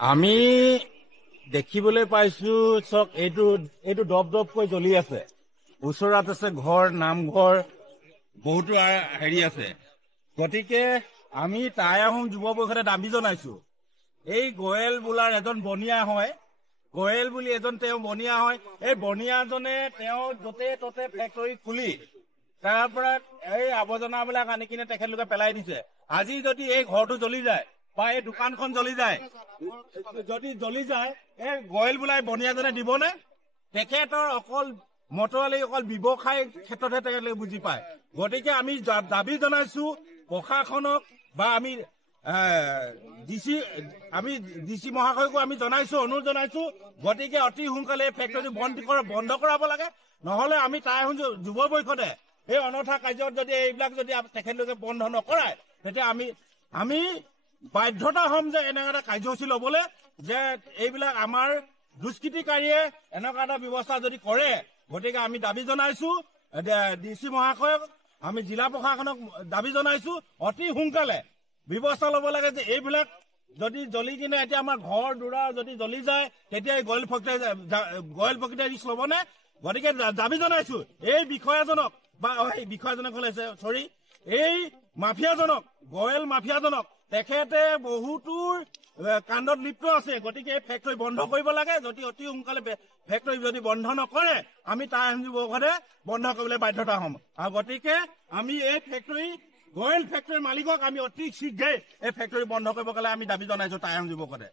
আমি দেখিবলৈ পাইছো চক এইটো দপ দপকৈ জ্বলি আছে। ওচৰত আছে ঘৰ, নামঘৰ, বহুতো হেৰি আছে। গতিকে আমি টাই আহোম যুৱ পৰিষদে দাবী জনাইছো, এই গোৱেল বোলাৰ এজন বনিয়া হয়, গোৱেল বুলি এজন তেওঁ বনিয়া হয়। এই বনিয়াজনে তেওঁ য'তে ত'তে ফেক্টৰী খুলি তাৰ পৰা এই আৱৰ্জনাবিলাক আনি কিনে তেখেতলোকে পেলাই দিছে। আজি যদি এই ঘৰটো জ্বলি যায় বা এই দোকানখন জ্বলি যায়, এই গোৱেল বোলাই বনিয়াজনে দিবনে? তেখেতৰ অকল মতৱালি অকল ব্যৱসায় ক্ষেত্ৰতহে তেখেতলোকে বুজি পায়। গতিকে আমি দাবী জনাইছো প্ৰশাসনক বা আমি ডিচি মহাশয়কো আমি জনাইছো, অনুৰোধ জনাইছো। গতিকে অতি সোনকালে এই ফেক্টৰী বন্ধ কৰাব লাগে, নহলে আমি টাই আহোম যুৱ পৰিষদে এই অনৰ্থক কাৰ্যত যদি এইবিলাক যদি তেখেতলোকে বন্ধ নকৰায়, তেতিয়া আমি বাধ্যতা হ'ম যে এনেকুৱা এটা কাৰ্যসূচী ল'বলৈ, যে এইবিলাক আমাৰ দুষ্কৃতিকাৰীয়ে এনেকুৱা এটা ব্যৱস্থা যদি কৰে। গতিকে আমি দাবী জনাইছো ডিচি মহাশয়ক, আমি জিলা প্ৰশাসনক দাবী জনাইছো অতি সোনকালে ব্যৱস্থা ল'ব লাগে, যে এইবিলাক যদি জ্বলি কিনে এতিয়া আমাৰ ঘৰ দুৱাৰ যদি জ্বলি যায়, তেতিয়া এই গোৱেল প্ৰক্ৰিয়া ৰিস্ক ল'বনে? গতিকে দাবী জনাইছো এই বিষয়াজনক বা বিষয়াজনক এই মাফিয়াজনক, গোৱেল মাফিয়াজনক, তেখেতে বহুতোৰ কাণ্ডত লিপ্ত আছে। গতিকে এই ফেক্টৰী বন্ধ কৰিব লাগে। যদি অতি সোনকালে ফেক্টৰী যদি বন্ধ নকৰে, আমি টাই আহোম যুৱ পৰিষদে বন্ধ কৰিবলৈ বাধ্যতা হ'ম। আৰু গতিকে আমি এই গোৱেল ফেক্টৰীৰ মালিকক আমি অতি শীঘ্ৰে এই ফেক্টৰী বন্ধ কৰিব কাৰণে আমি দাবী জনাইছো টাই আহোম যুৱ পৰিষদে।